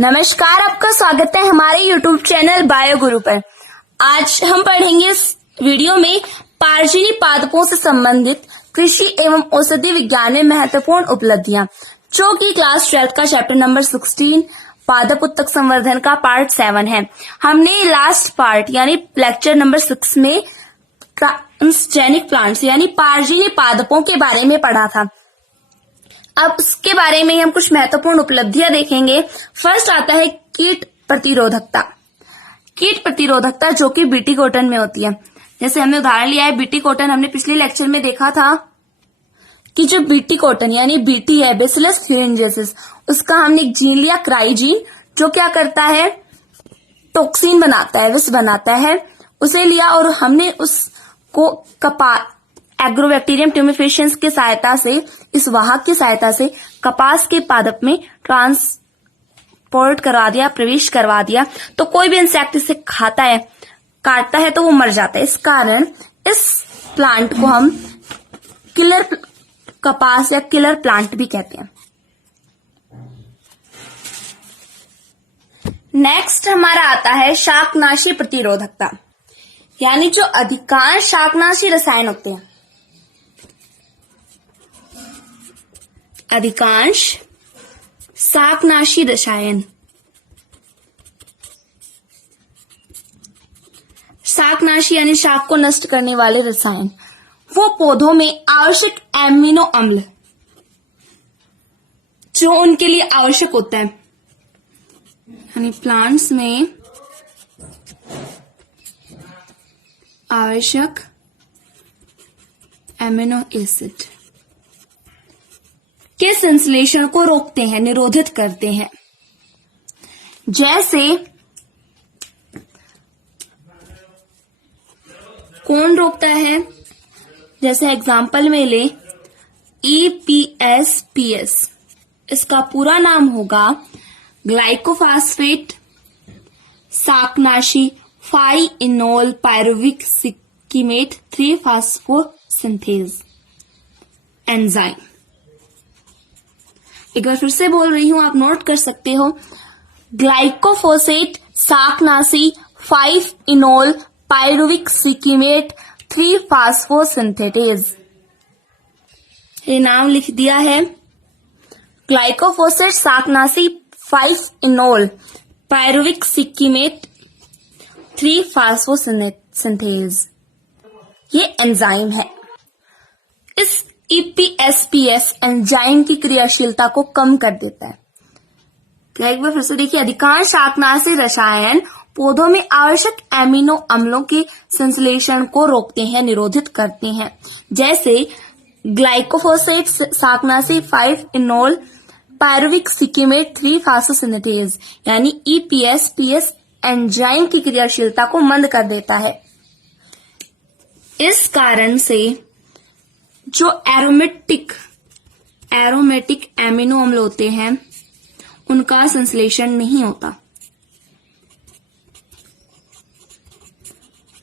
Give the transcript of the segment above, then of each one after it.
नमस्कार, आपका स्वागत है हमारे YouTube चैनल बायो गुरु पर। आज हम पढ़ेंगे इस वीडियो में पारजीनी पादपों से संबंधित कृषि एवं औषधि विज्ञान में महत्वपूर्ण उपलब्धियां, जो कि क्लास 12 का चैप्टर नंबर 16 पादप उत्तक संवर्धन का पार्ट 7 है। हमने लास्ट पार्ट यानी लेक्चर नंबर 6 में ट्रांसजेनिक प्लांट्स यानी पारजीनी पादपों के बारे में पढ़ा था। अब इसके बारे में हम कुछ महत्वपूर्ण उपलब्धियां देखेंगे। फर्स्ट आता है कीट प्रतिरोधकता। कीट प्रतिरोधकता जो कि बीटी कॉटन में होती है। जैसे हमने उदाहरण लिया है बीटी कॉटन, हमने पिछले लेक्चर में देखा था कि जो बीटी कॉटन यानी बीटी है बैसिलस thuringiensis, उसका हमने एक जीन लिया क्राइजीन, जो क्या करता है टॉक्सिन बनाता है, विष बनाता है, उसे लिया और हमने उसको एग्रोबैक्टीरियम ट्यूमेफेशियंस की सहायता से, इस वाहक की सहायता से कपास के पादप में ट्रांसपोर्ट करवा दिया, प्रवेश करवा दिया। तो कोई भी इंसेक्ट इसे खाता है, काटता है तो वो मर जाता है। इस कारण इस प्लांट को हम किलर कपास या किलर प्लांट भी कहते हैं। नेक्स्ट हमारा आता है शाकनाशी प्रतिरोधकता, यानी जो अधिकांश शाकनाशी रसायन होते हैं, अधिकांश शाकनाशी रसायन, शाकनाशी यानी शाक को नष्ट करने वाले रसायन, वो पौधों में आवश्यक एमिनो अम्ल जो उनके लिए आवश्यक होता है, यानी प्लांट्स में आवश्यक एमिनो एसिड के संश्लेषण को रोकते हैं, निरोधित करते हैं। जैसे कौन रोकता है? जैसे एग्जाम्पल में ले EPSPS, इसका पूरा नाम होगा ग्लाइकोफॉस्फेट शाकनाशी 5-इनोल पायरुविक सिक्कीमेट 3-फॉस्फोसिंथेज एंजाइम। एक बार फिर से बोल रही हूं, आप नोट कर सकते हो। ग्लाइकोफोसेट शाकनाशी 5-इनोल पायरुविक सिक्कीमेट 3-फॉस्फोसिंथेटेज, ये नाम लिख दिया है। ग्लाइकोफोसेट शाकनाशी 5-इनोल पायरुविक सिक्कीमेट 3-फॉस्फोसिंथेज, ये एंजाइम है। इस EPSPS एंजाइम की क्रियाशीलता को कम कर देता है। एक बार फिर से देखिए, अधिकांश शाकनाशी रसायन पौधों में आवश्यक एमिनो अम्लों के संश्लेषण को रोकते हैं, निरोधित करते हैं। जैसे ग्लाइकोफोसेट शाकनाशी 5-इनोल पायरुविक सिक्कीमेट 3-फॉस्फोसिंथेज यानी EPSPS एंजाइम की क्रियाशीलता को मंद कर देता है। इस कारण से जो एरोमेटिक एमिनो अम्ल होते हैं उनका संश्लेषण नहीं होता,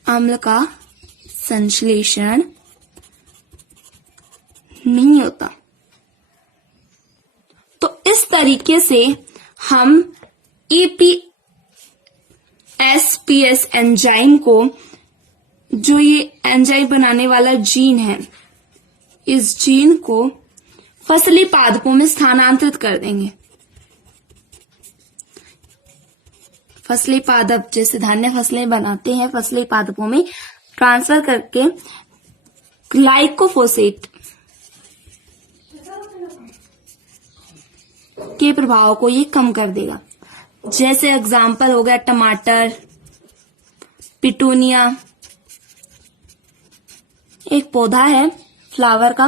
अम्ल का संश्लेषण नहीं होता। तो इस तरीके से हम EPSPS एंजाइम को, जो ये एंजाइम बनाने वाला जीन है, इस जीन को फसली पादपों में स्थानांतरित कर देंगे। फसली पादप जैसे धान्य फसलें बनाते हैं, फसली पादपों में ट्रांसफर करके ग्लाइकोफोसेट के प्रभाव को ये कम कर देगा। जैसे एग्जाम्पल हो गया टमाटर, पिटूनिया, एक पौधा है फ्लावर का,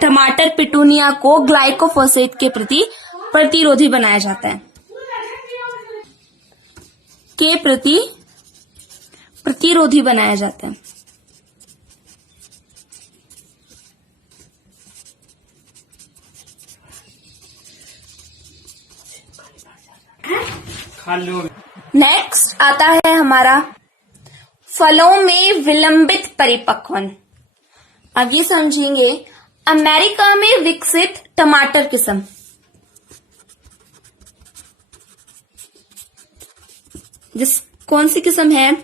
टमाटर पिटूनिया को ग्लाइकोफोसेट के प्रति प्रतिरोधी बनाया जाता है, के प्रति प्रतिरोधी बनाया जाता है। नेक्स्ट आता है हमारा फलों में विलंबित परिपक्वन। अब ये समझेंगे, अमेरिका में विकसित टमाटर किस्म जिस कौन सी किस्म है?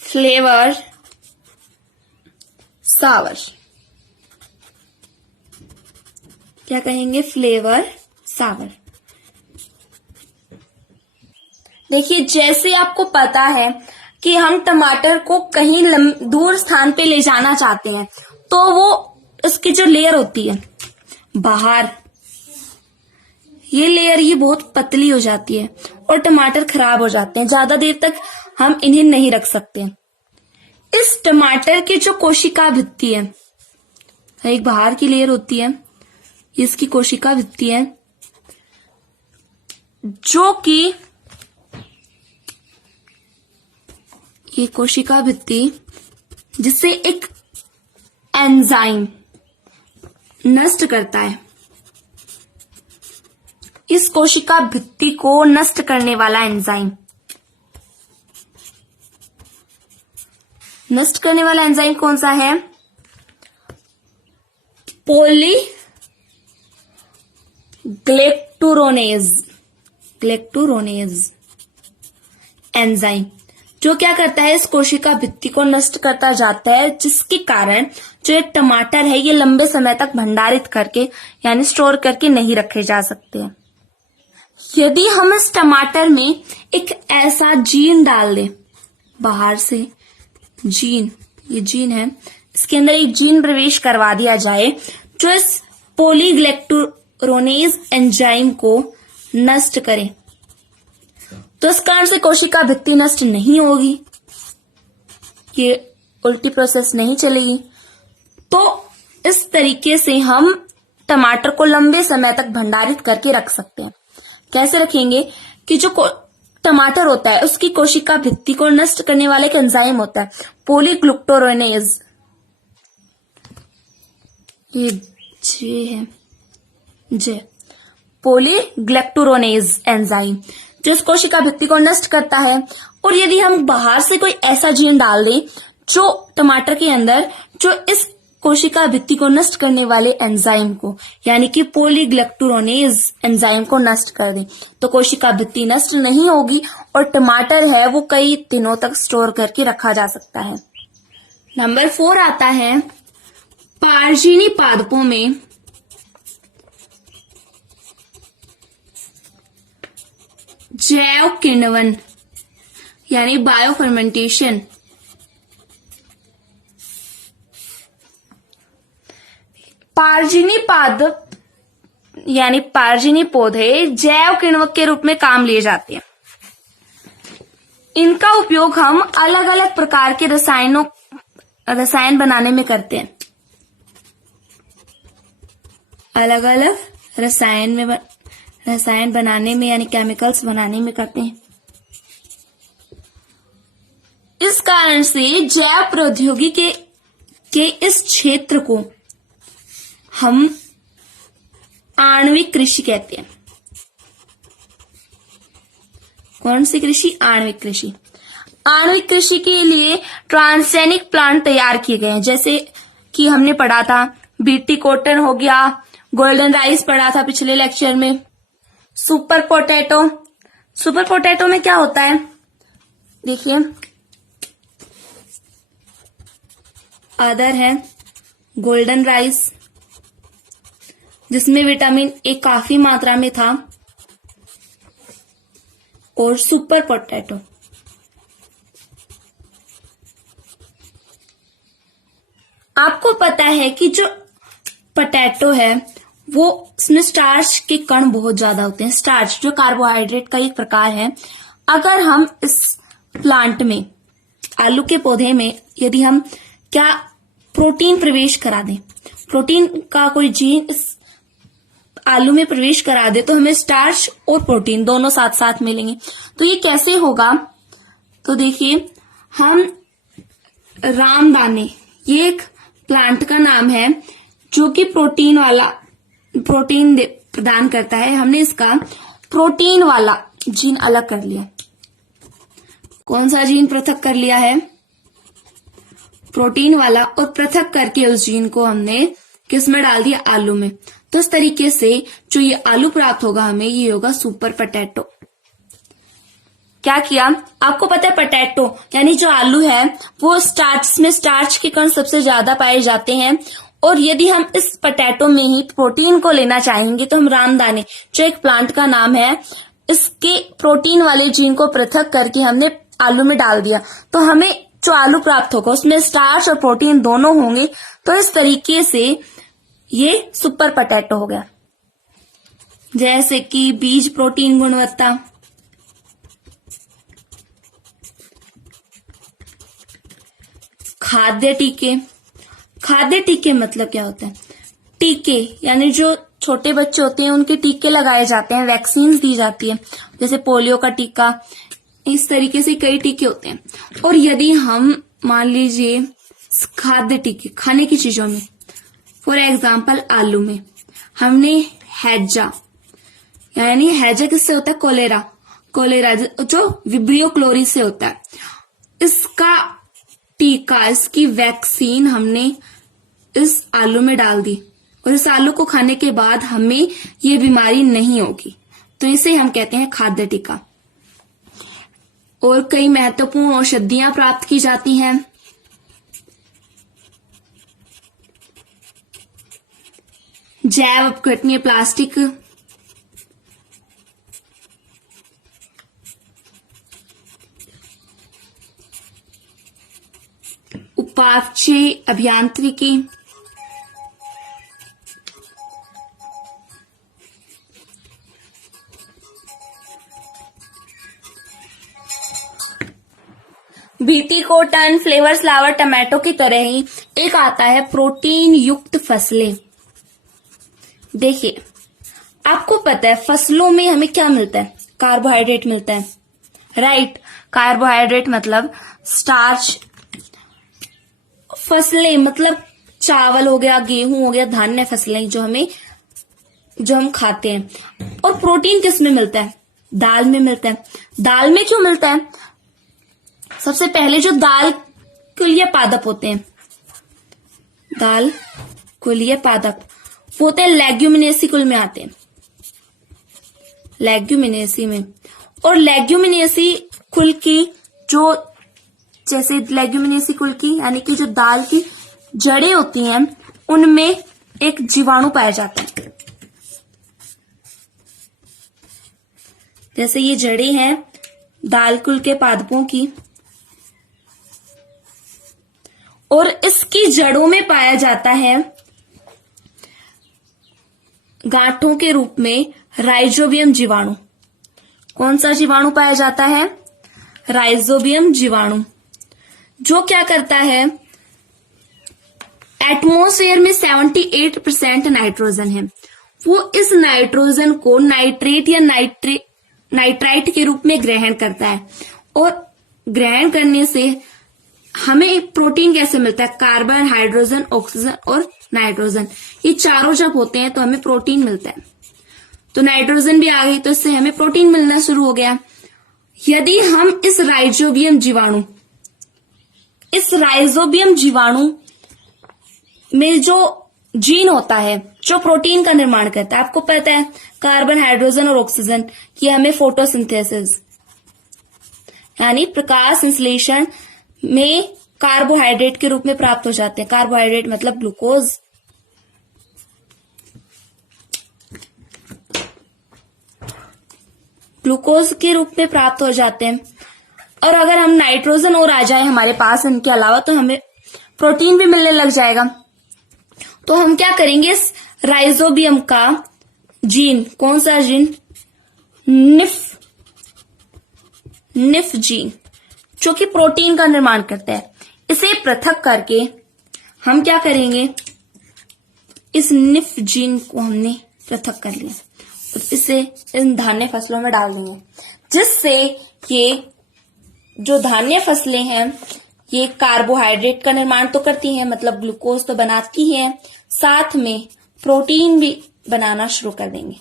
Flavr Savr. क्या कहेंगे? Flavr Savr. देखिए, जैसे आपको पता है कि हम टमाटर को कहीं दूर स्थान पे ले जाना चाहते हैं, तो वो इसकी जो लेयर होती है बाहर, ये लेयर ये बहुत पतली हो जाती है और टमाटर खराब हो जाते हैं। ज्यादा देर तक हम इन्हें नहीं रख सकते। इस टमाटर की जो कोशिका भित्ति है, एक बाहर की लेयर होती है, इसकी कोशिका भित्ति है, जो कि ये कोशिका भित्ति जिसे एक एंजाइम नष्ट करता है। इस कोशिका भित्ति को नष्ट करने वाला एंजाइम, नष्ट करने वाला एंजाइम कौन सा है? ग्लेक्टुरोनेज एंजाइम, जो क्या करता है? इस कोशिका भित्ति को नष्ट करता जाता है, जिसके कारण जो ये टमाटर है ये लंबे समय तक भंडारित करके यानी स्टोर करके नहीं रखे जा सकते हैं। यदि हम इस टमाटर में एक ऐसा जीन डाल दें, बाहर से जीन, ये जीन है, इसके अंदर एक जीन प्रवेश करवा दिया जाए जो इस पॉलीग्लेक्टुरोनेज एंजाइम को नष्ट करे, तो इस कारण से कोशिका भित्ति नष्ट नहीं होगी, ये उल्टी प्रोसेस नहीं चलेगी। तो इस तरीके से हम टमाटर को लंबे समय तक भंडारित करके रख सकते हैं। कैसे रखेंगे? कि जो टमाटर होता है उसकी कोशिका भित्ति को नष्ट करने वाला एक एंजाइम होता है पॉलीग्लुक्टोरोनेज, ये जे है, जे पॉलीग्लेक्टुरोनेज एंजाइम जो इस कोशिका भित्ति को नष्ट करता है। और यदि हम बाहर से कोई ऐसा जीन डाल दें जो टमाटर के अंदर जो इस कोशिका भित्ति को नष्ट करने वाले एंजाइम को यानी कि पॉलीग्लेक्टुरोनेज एंजाइम को नष्ट कर दे, तो कोशिका भित्ति नष्ट नहीं होगी और टमाटर है वो कई दिनों तक स्टोर करके रखा जा सकता है। नंबर 4 आता है पारजीनी पादपों में जैव किण्वन यानी बायो फर्मेंटेशन। पारजीनी पादप यानी पारजीनी पौधे जैव किण्वक के रूप में काम लिए जाते हैं। इनका उपयोग हम अलग अलग प्रकार के रसायन बनाने में करते हैं। अलग अलग रसायन बनाने में यानी केमिकल्स बनाने में करते हैं। इस कारण से जैव प्रौद्योगिकी के इस क्षेत्र को हम आणविक कृषि कहते हैं। कौन सी कृषि? आणविक कृषि। आणविक कृषि के लिए ट्रांसजेनिक प्लांट तैयार किए गए हैं, जैसे कि हमने पढ़ा था बीटी कॉटन हो गया, गोल्डन राइस पढ़ा था पिछले लेक्चर में, सुपर पोटैटो। सुपर पोटैटो में क्या होता है? देखिए, अदर है गोल्डन राइस जिसमें विटामिन ए काफी मात्रा में था, और सुपर पोटैटो आपको पता है कि जो पोटैटो है वो इसमें स्टार्च के कण बहुत ज्यादा होते हैं। स्टार्च जो कार्बोहाइड्रेट का एक प्रकार है। अगर हम इस प्लांट में, आलू के पौधे में, यदि हम क्या प्रोटीन प्रवेश करा दें, प्रोटीन का कोई जीन इस आलू में प्रवेश करा दे, तो हमें स्टार्च और प्रोटीन दोनों साथ साथ मिलेंगे। तो ये कैसे होगा? तो देखिए, हम रामदाने, ये एक प्लांट का नाम है जो कि प्रोटीन प्रदान करता है। हमने इसका प्रोटीन वाला जीन अलग कर लिया। कौन सा जीन पृथक कर लिया है? प्रोटीन वाला। और पृथक करके उस जीन को हमने किस में डाल दिया? आलू में। तो इस तरीके से जो ये आलू प्राप्त होगा हमें, ये होगा सुपर पोटैटो। क्या किया, आपको पता है पोटैटो यानी जो आलू है वो स्टार्च में स्टार्च के कण सबसे ज्यादा पाए जाते हैं, और यदि हम इस पोटैटो में ही प्रोटीन को लेना चाहेंगे तो हम रामदाने, जो एक प्लांट का नाम है, इसके प्रोटीन वाले जीन को पृथक करके हमने आलू में डाल दिया, तो हमें जो आलू प्राप्त होगा उसमें स्टार्च और प्रोटीन दोनों होंगे। तो इस तरीके से ये सुपर पोटैटो हो गया। जैसे कि बीज प्रोटीन गुणवत्ता, खाद्य टीके। खाद्य टीके मतलब क्या होता है, टीके यानी जो छोटे बच्चे होते हैं उनके टीके लगाए जाते हैं, वैक्सीन दी जाती है, जैसे पोलियो का टीका, इस तरीके से कई टीके होते हैं। और यदि हम मान लीजिए खाद्य टीके खाने की चीजों में, फॉर एग्जाम्पल आलू में हमने हैजा, यानी हैजा किससे होता है, कोलेरा जो विब्रियो क्लोरी से होता है, इसका टीका, इसकी वैक्सीन हमने इस आलू में डाल दी, और इस आलू को खाने के बाद हमें ये बीमारी नहीं होगी, तो इसे हम कहते हैं खाद्य टीका। और कई महत्वपूर्ण औषधियां प्राप्त की जाती हैं, जैव अपघटनीय प्लास्टिक, उपापचय अभियांत्रिकी, BT cotton, flavour flower, tomato की तरह ही एक आता है प्रोटीन युक्त फसलें। देखिए, आपको पता है फसलों में हमें क्या मिलता है, कार्बोहाइड्रेट मिलता है, राइट। कार्बोहाइड्रेट मतलब स्टार्च, फसलें मतलब चावल हो गया, गेहूं हो गया, धान्य फसलें जो हम खाते हैं। और प्रोटीन किस में मिलता है, दाल में मिलता है। दाल में क्यों मिलता है, सबसे पहले जो दाल कुलीय पादप होते हैं, दाल कुलीय पादप वो होते हैं लेग्यूमिनेसी कुल में आते हैं, लेग्यूमिनेसी में। और लेग्यूमिनेसी कुल की जो, जैसे लेग्यूमिनेसी कुल की यानी कि जो दाल की जड़ें होती हैं उनमें एक जीवाणु पाया जाता है, जैसे ये जड़ें हैं दाल कुल के पादपों की, और इसकी जड़ों में पाया जाता है गांठों के रूप में राइजोबियम जीवाणु। कौन सा जीवाणु पाया जाता है, राइजोबियम जीवाणु, जो क्या करता है, एटमॉस्फेयर में 78% नाइट्रोजन है, वो इस नाइट्रोजन को नाइट्रेट या नाइट्राइट के रूप में ग्रहण करता है, और ग्रहण करने से हमें प्रोटीन कैसे मिलता है, कार्बन, हाइड्रोजन, ऑक्सीजन और नाइट्रोजन, ये चारों जब होते हैं तो हमें प्रोटीन मिलता है। तो नाइट्रोजन भी आ गई तो इससे हमें प्रोटीन मिलना शुरू हो गया। यदि हम इस राइजोबियम जीवाणु में जो जीन होता है जो प्रोटीन का निर्माण करता है, आपको पता है कार्बन, हाइड्रोजन और ऑक्सीजन, ये हमें फोटोसिंथेसिस यानी प्रकाश संश्लेषण में कार्बोहाइड्रेट के रूप में प्राप्त हो जाते हैं। कार्बोहाइड्रेट मतलब ग्लूकोज। ग्लूकोज के रूप में प्राप्त हो जाते हैं। और अगर हम नाइट्रोजन और आ जाए हमारे पास इनके अलावा तो हमें प्रोटीन भी मिलने लग जाएगा। तो हम क्या करेंगे, इस राइजोबियम का जीन, कौन सा जीन, निफ जीन, जो कि प्रोटीन का निर्माण करता है, इसे पृथक करके हम क्या करेंगे, इस निफ जीन को हमने पृथक कर लिया और इसे इन धान्य फसलों में डाल देंगे, जिससे ये जो धान्य फसलें हैं ये कार्बोहाइड्रेट का निर्माण तो करती हैं, मतलब ग्लूकोज तो बनाती हैं, साथ में प्रोटीन भी बनाना शुरू कर देंगे।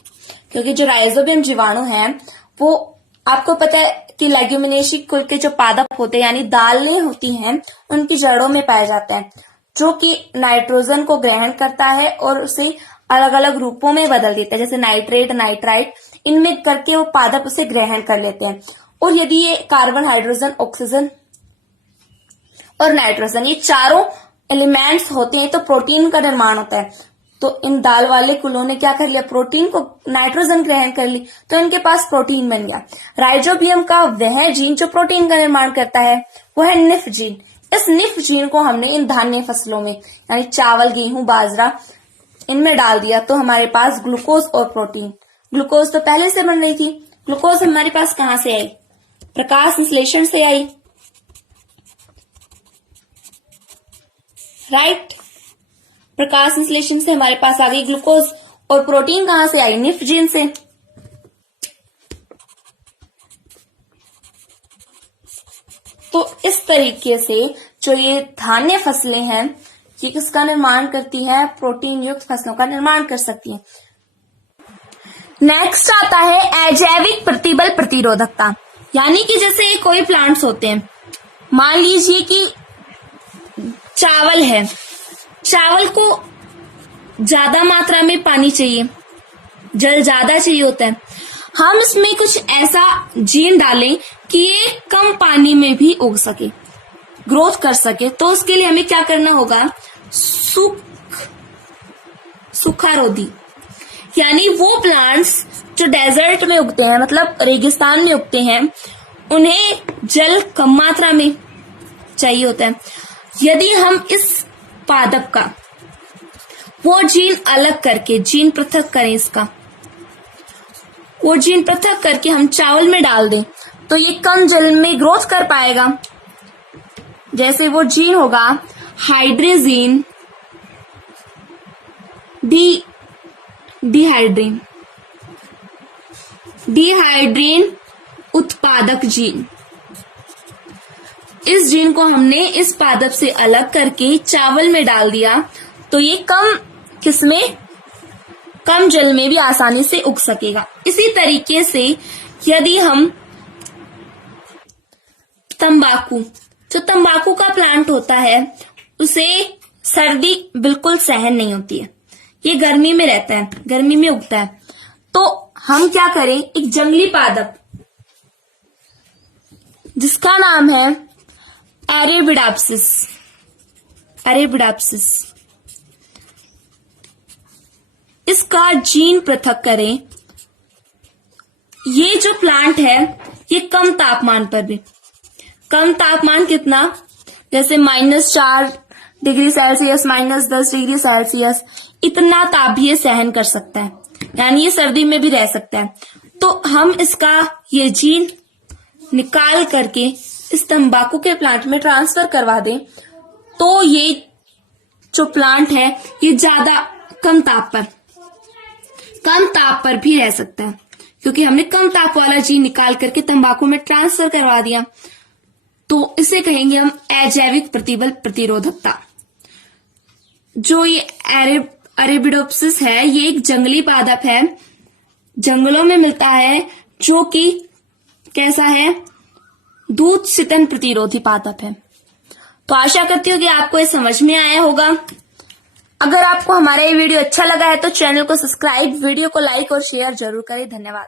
क्योंकि जो राइजोबियम जीवाणु हैं वो आपको पता है कि लेग्यूमिनेसी कुल के जो पादप होते हैं यानी दालें होती हैं उनकी जड़ों में पाया जाता है, जो कि नाइट्रोजन को ग्रहण करता है और उसे अलग अलग रूपों में बदल देता है, जैसे नाइट्रेट, नाइट्राइट, इनमें करके वो पादप उसे ग्रहण कर लेते हैं और यदि ये कार्बन, हाइड्रोजन, ऑक्सीजन और नाइट्रोजन ये चारों एलिमेंट्स होते हैं तो प्रोटीन का निर्माण होता है। तो इन दाल वाले कुलों ने क्या कर लिया, प्रोटीन को नाइट्रोजन ग्रहण कर ली, तो इनके पास प्रोटीन बन गया। राइजोबियम का वह जीन जो प्रोटीन का निर्माण करता है वो है निफ जीन। इस निफ जीन को हमने इन धान्य फसलों में यानी चावल, गेहूं, बाजरा इनमें डाल दिया तो हमारे पास ग्लूकोज और प्रोटीन। ग्लूकोज तो पहले से बन रही थी। ग्लूकोज हमारे पास कहां से आई, प्रकाश संश्लेषण से आई, राइट। प्रकाश संश्लेषण से हमारे पास आ गई ग्लूकोज। और प्रोटीन कहां से आई, निफ जीन से। तो इस तरीके से जो ये धान्य फसलें हैं ये किसका निर्माण करती है, प्रोटीन युक्त फसलों का निर्माण कर सकती हैं। नेक्स्ट आता है अजैविक प्रतिबल प्रतिरोधकता, यानी कि जैसे कोई प्लांट्स होते हैं, मान लीजिए कि चावल है, चावल को ज्यादा मात्रा में पानी चाहिए, जल ज्यादा चाहिए होता है, हम इसमें कुछ ऐसा जीन डालें कि ये कम पानी में भी उग सके, ग्रोथ कर सके। तो उसके लिए हमें क्या करना होगा, सूखारोधी, यानी वो प्लांट्स जो डेजर्ट में उगते हैं, मतलब रेगिस्तान में उगते हैं, उन्हें जल कम मात्रा में चाहिए होता है। यदि हम इस पादप का वो जीन अलग करके, जीन पृथक करें इसका, वो जीन पृथक करके हम चावल में डाल दें तो ये कम जल में ग्रोथ कर पाएगा। जैसे वो जीन होगा हाइड्रेजीन डिहाइड्रीन उत्पादक जीन। इस जीन को हमने इस पादप से अलग करके चावल में डाल दिया तो ये कम जल में भी आसानी से उग सकेगा। इसी तरीके से यदि हम जो तंबाकू का प्लांट होता है उसे सर्दी बिल्कुल सहन नहीं होती है, ये गर्मी में रहता है, गर्मी में उगता है, तो हम क्या करें, एक जंगली पादप जिसका नाम है अरेबिडोप्सिस, इसका जीन पृथक करें। ये जो प्लांट है ये कम तापमान पर भी, कम तापमान कितना, जैसे -4 डिग्री सेल्सियस, -10 डिग्री सेल्सियस, इतना ताप भी ये सहन कर सकता है, यानी ये सर्दी में भी रह सकता है। तो हम इसका ये जीन निकाल करके इस तंबाकू के प्लांट में ट्रांसफर करवा दें तो ये जो प्लांट है ये ज्यादा कम ताप पर भी रह सकता है, क्योंकि हमने कम ताप वाला जीन निकाल करके तंबाकू में ट्रांसफर करवा दिया। तो इसे कहेंगे हम अजैविक प्रतिबल प्रतिरोधकता। जो ये अरेबिडोप्सिस है ये एक जंगली पादप है, जंगलों में मिलता है, जो कि कैसा है, दूध सितन प्रतिरोधी पादप है। तो आशा करती हूँ कि आपको ये समझ में आया होगा। अगर आपको हमारा ये वीडियो अच्छा लगा है तो चैनल को सब्सक्राइब, वीडियो को लाइक और शेयर जरूर करें। धन्यवाद।